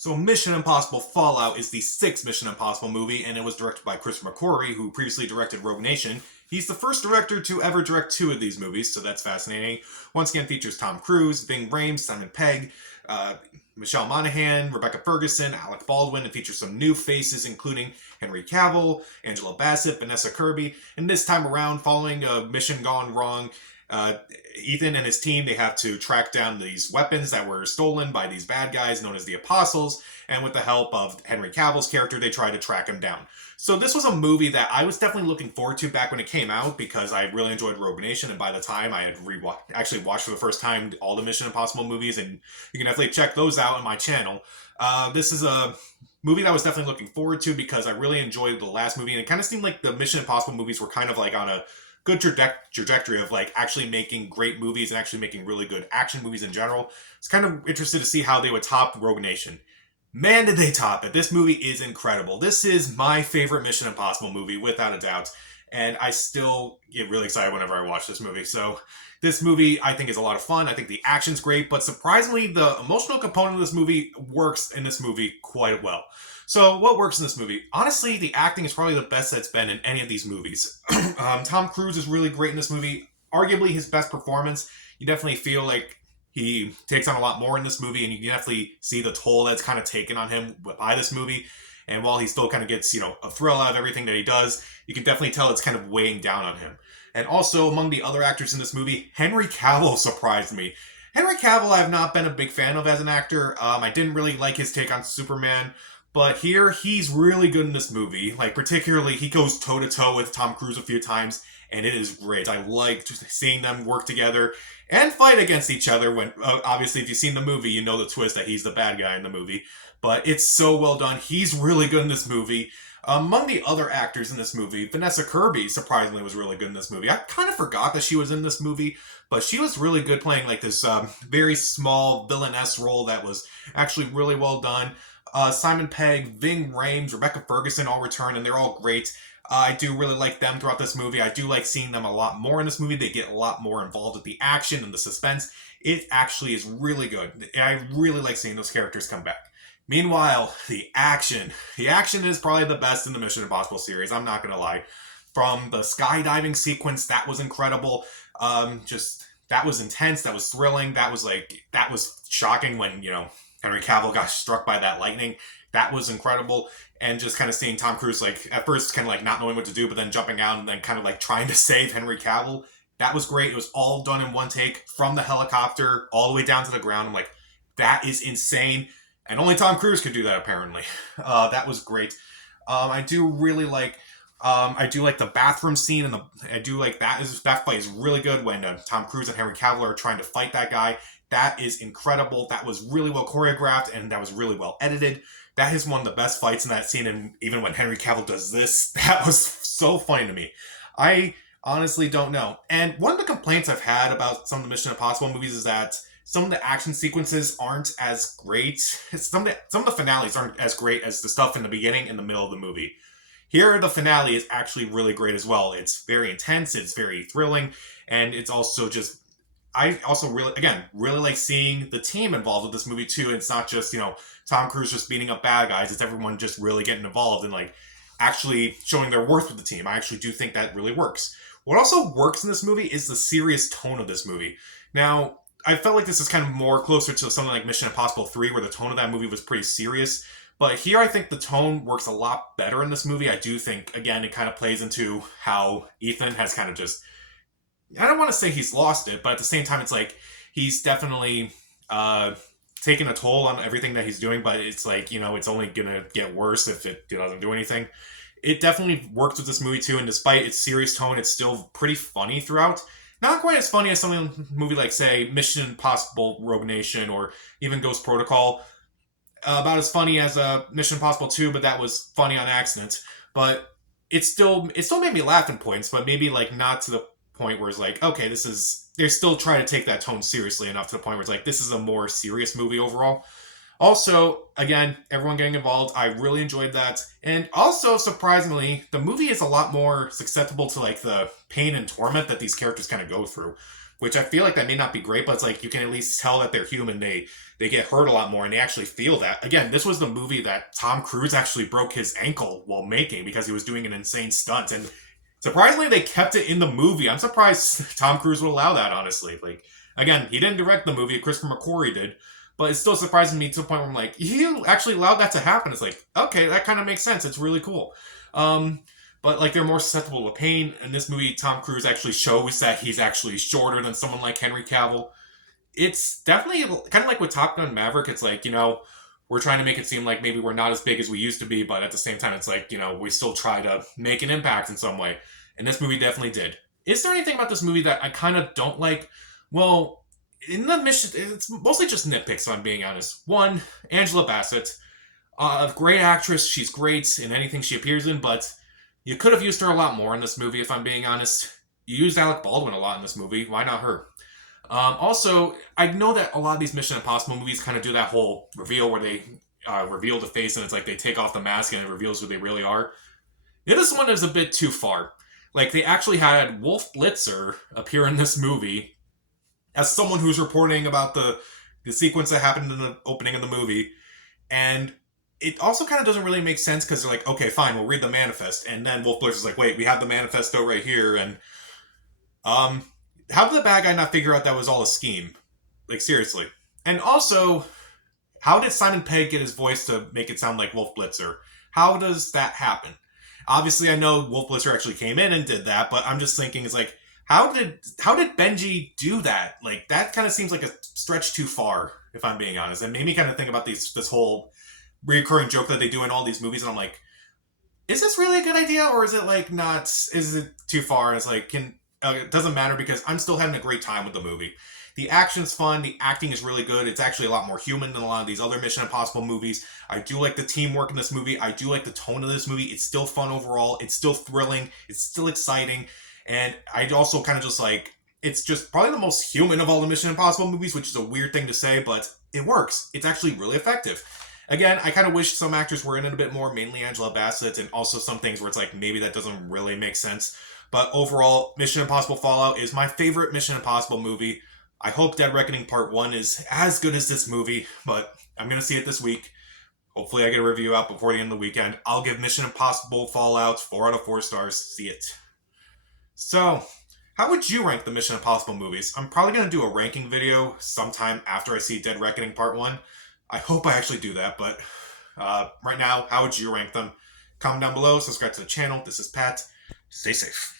So Mission Impossible Fallout is the sixth Mission Impossible movie, and it was directed by Christopher McQuarrie, who previously directed Rogue Nation. He's the first director to ever direct two of these movies, so that's fascinating. Once again, features Tom Cruise, Ving Rhames, Simon Pegg, uh, Michelle Monaghan, Rebecca Ferguson, Alec Baldwin, and features some new faces, including Henry Cavill, Angela Bassett, Vanessa Kirby. And this time around, following a mission gone wrong, uh, Ethan and his team, they have to track down these weapons that were stolen by these bad guys known as the Apostles, and with the help of Henry Cavill's character, they try to track him down. So this was a movie that I was definitely looking forward to back when it came out because I really enjoyed Rogue Nation, and by the time I had actually watched for the first time all the Mission Impossible movies, and you can definitely check those out on my channel. This is a movie that I was definitely looking forward to because I really enjoyed the last movie, and it kind of seemed like the Mission Impossible movies were kind of like on a good trajectory of like actually making great movies and actually making really good action movies in general. It's kind of interested to see how they would top Rogue Nation. Man, did they top it. This movie is incredible. This is my favorite Mission Impossible movie, without a doubt. And I still get really excited whenever I watch this movie. So this movie, I think, is a lot of fun. I think the action's great, but surprisingly, the emotional component of this movie works in this movie quite well. So what works in this movie? Honestly, the acting is probably the best that's been in any of these movies. Tom Cruise is really great in this movie. Arguably his best performance. You definitely feel like he takes on a lot more in this movie, and you can definitely see the toll that's kind of taken on him by this movie. And while he still kind of gets, a thrill out of everything that he does, you can definitely tell it's kind of weighing down on him. And also, among the other actors in this movie, Henry Cavill surprised me. Henry Cavill I have not been a big fan of as an actor. I didn't really like his take on Superman. But here, he's really good in this movie. Like, particularly, he goes toe-to-toe with Tom Cruise a few times, and it is great. I like just seeing them work together and fight against each other when, obviously, if you've seen the movie, you know the twist that he's the bad guy in the movie. But it's so well done. He's really good in this movie. Among the other actors in this movie, Vanessa Kirby, surprisingly, was really good in this movie. I kind of forgot that she was in this movie, but she was really good playing, like, this very small villainess role that was actually really well done. Simon Pegg, Ving Rhames, Rebecca Ferguson all return, and they're all great. I do really like them throughout this movie. I do like seeing them a lot more in this movie. They get a lot more involved with the action and the suspense. It actually is really good. I really like seeing those characters come back. Meanwhile, the action. The action is probably the best in the Mission Impossible series. I'm not going to lie. From the skydiving sequence, that was incredible. That was intense. That was thrilling. That was shocking when, Henry Cavill got struck by that lightning. That was incredible. And just kind of seeing Tom Cruise, like, at first kind of like not knowing what to do, but then jumping out and then kind of like trying to save Henry Cavill. That was great. It was all done in one take from the helicopter all the way down to the ground. I'm like, that is insane. And only Tom Cruise could do that, apparently. That was great. I do really like... I do like the bathroom scene, and I do like that fight is really good when Tom Cruise and Henry Cavill are trying to fight that guy. That is incredible. That was really well choreographed, and that was really well edited. That is one of the best fights in that scene, and even when Henry Cavill does this, that was so funny to me. I honestly don't know. And one of the complaints I've had about some of the Mission Impossible movies is that some of the action sequences aren't as great. Some of the finales aren't as great as the stuff in the beginning and the middle of the movie. Here, the finale is actually really great as well. It's very intense, it's very thrilling, and it's also just... I also really like seeing the team involved with this movie too. It's not just, Tom Cruise just beating up bad guys. It's everyone just really getting involved and like actually showing their worth with the team. I actually do think that really works. What also works in this movie is the serious tone of this movie. Now, I felt like this is kind of more closer to something like Mission Impossible 3, where the tone of that movie was pretty serious. But here I think the tone works a lot better in this movie. I do think, again, it kind of plays into how Ethan has kind of just... I don't want to say he's lost it, but at the same time, it's like he's definitely taken a toll on everything that he's doing, but it's like, it's only going to get worse if it doesn't do anything. It definitely works with this movie too, and despite its serious tone, it's still pretty funny throughout. Not quite as funny as some movie like, say, Mission Impossible Rogue Nation or even Ghost Protocol. About as funny as Mission Impossible 2, but that was funny on accident. But it still made me laugh in points, but maybe like not to the point where it's like, okay, they're still trying to take that tone seriously enough to the point where it's like, this is a more serious movie overall. Also, again, everyone getting involved, I really enjoyed that. And also, surprisingly, the movie is a lot more susceptible to like the pain and torment that these characters kind of go through. which I feel like that may not be great, but it's like you can at least tell that they're human. They get hurt a lot more, and they actually feel that. Again, this was the movie that Tom Cruise actually broke his ankle while making because he was doing an insane stunt, and surprisingly, they kept it in the movie. I'm surprised Tom Cruise would allow that, honestly. Like, again, he didn't direct the movie, Christopher McQuarrie did, but it's still surprising me to the point where I'm like, you actually allowed that to happen. It's like, okay, that kind of makes sense. It's really cool. But like they're more susceptible to pain. In this movie, Tom Cruise actually shows that he's actually shorter than someone like Henry Cavill. It's definitely kind of like with Top Gun Maverick. It's like, we're trying to make it seem like maybe we're not as big as we used to be, but at the same time, it's like, we still try to make an impact in some way. And this movie definitely did. Is there anything about this movie that I kind of don't like? Well, in the mission, it's mostly just nitpicks, if I'm being honest. One, Angela Bassett. A great actress. She's great in anything she appears in, but you could have used her a lot more in this movie, if I'm being honest. You used Alec Baldwin a lot in this movie. Why not her? Also, I know that a lot of these Mission Impossible movies kind of do that whole reveal where they reveal the face and it's like they take off the mask and it reveals who they really are. Yeah, this one is a bit too far. Like, they actually had Wolf Blitzer appear in this movie as someone who's reporting about the sequence that happened in the opening of the movie. And it also kind of doesn't really make sense because they're like, okay, fine, we'll read the manifest. And then Wolf Blitzer's like, wait, we have the manifesto right here. And how did the bad guy not figure out that was all a scheme? Like, seriously. And also, how did Simon Pegg get his voice to make it sound like Wolf Blitzer? How does that happen? Obviously, I know Wolf Blitzer actually came in and did that, but I'm just thinking, it's like, how did Benji do that? Like, that kind of seems like a stretch too far, if I'm being honest. It made me kind of think about this whole recurring joke that they do in all these movies, and I'm like, is this really a good idea, or is it like not? Is it too far? And it's like, it doesn't matter because I'm still having a great time with the movie. The action's fun. The acting is really good. It's actually a lot more human than a lot of these other Mission Impossible movies. I do like the teamwork in this movie. I do like the tone of this movie. It's still fun overall. It's still thrilling. It's still exciting. And I also kind of just like, it's just probably the most human of all the Mission Impossible movies, which is a weird thing to say, but it works. It's actually really effective. Again, I kind of wish some actors were in it a bit more, mainly Angela Bassett, and also some things where it's like, maybe that doesn't really make sense. But overall, Mission Impossible Fallout is my favorite Mission Impossible movie. I hope Dead Reckoning Part 1 is as good as this movie, but I'm going to see it this week. Hopefully I get a review out before the end of the weekend. I'll give Mission Impossible Fallout 4 out of 4 stars. See it. So, how would you rank the Mission Impossible movies? I'm probably going to do a ranking video sometime after I see Dead Reckoning Part 1. I hope I actually do that, but right now, how would you rank them? Comment down below, subscribe to the channel. This is Pat. Stay safe.